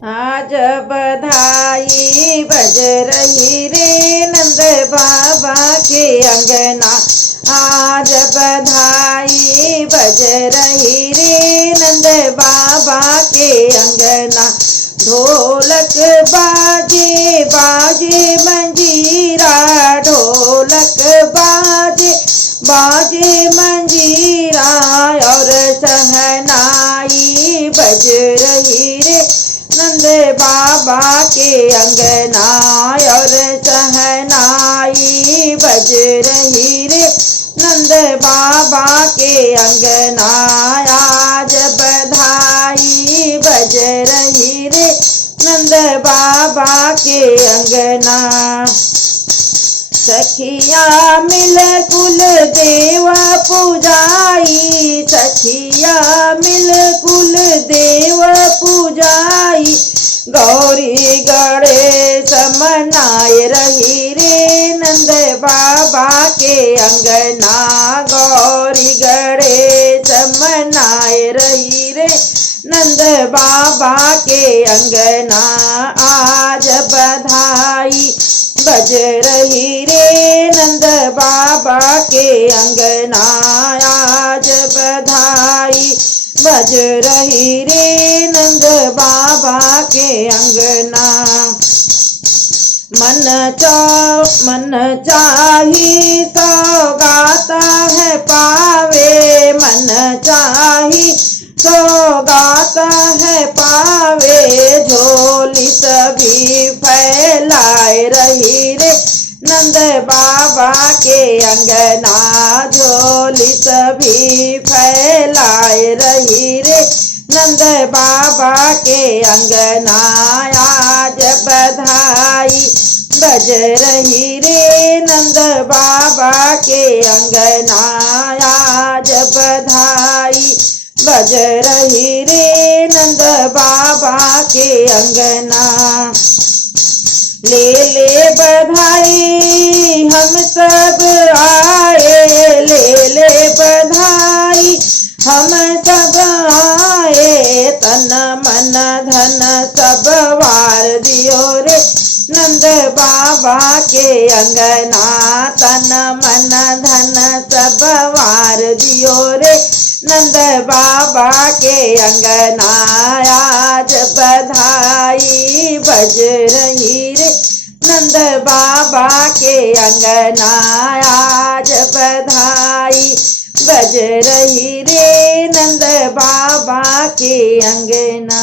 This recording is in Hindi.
आज बधाई बज रही रे नंद बाबा के अंगना। आज बधाई बज रही रे नंद बाबा के अंगना। ढोलक बाजे बाजे मंजीरा, ढोलक बाजे बाजे मंजीरा, और शहनाई बज रही रे नंद बाबा के अंगना। और शहनाई बज रही रे नंद बाबा के अंगना। आज बधाई बज रही रे नंद बाबा के अंगना। सखिया मिल कुल देवा पूजाई, सखिया मिल कुल देवा पूजाई, गौरी गणेश मनाए रही रे नंद बाबा के अंगना। गौरी गणेश मनाए रही रे नंद बाबा के अंगना। आज बधाई बज रही रे नंद बाबा के अंगना। आज बधाई बज रही रे नंद बाबा के अंगना। मन चाही तो गाता है पावे, मन चाही तो गाता है पावे, झोली सभी फैलाए रही रे नंद बाबा के अंगना। झोली सभी फैलाए रही रे नंद बाबा के अंगना। आज बधाई बज रही रे नंद बाबा के अंगना। आज बधाई बज रही रे नंद बाबा के अंगना। ले ले बधाई हम सब आए, ले ले बधाई हम सब आए, तन मन धन सब वार दियो रे नंद बाबा के अंगना। तन मन धन सब वार दियो रे नंद बाबा के अंगना। आज बधाई बज रही रे नंद बाबा के अंगना। आज बधाई बज रही रे नंद बाबा के अंगना।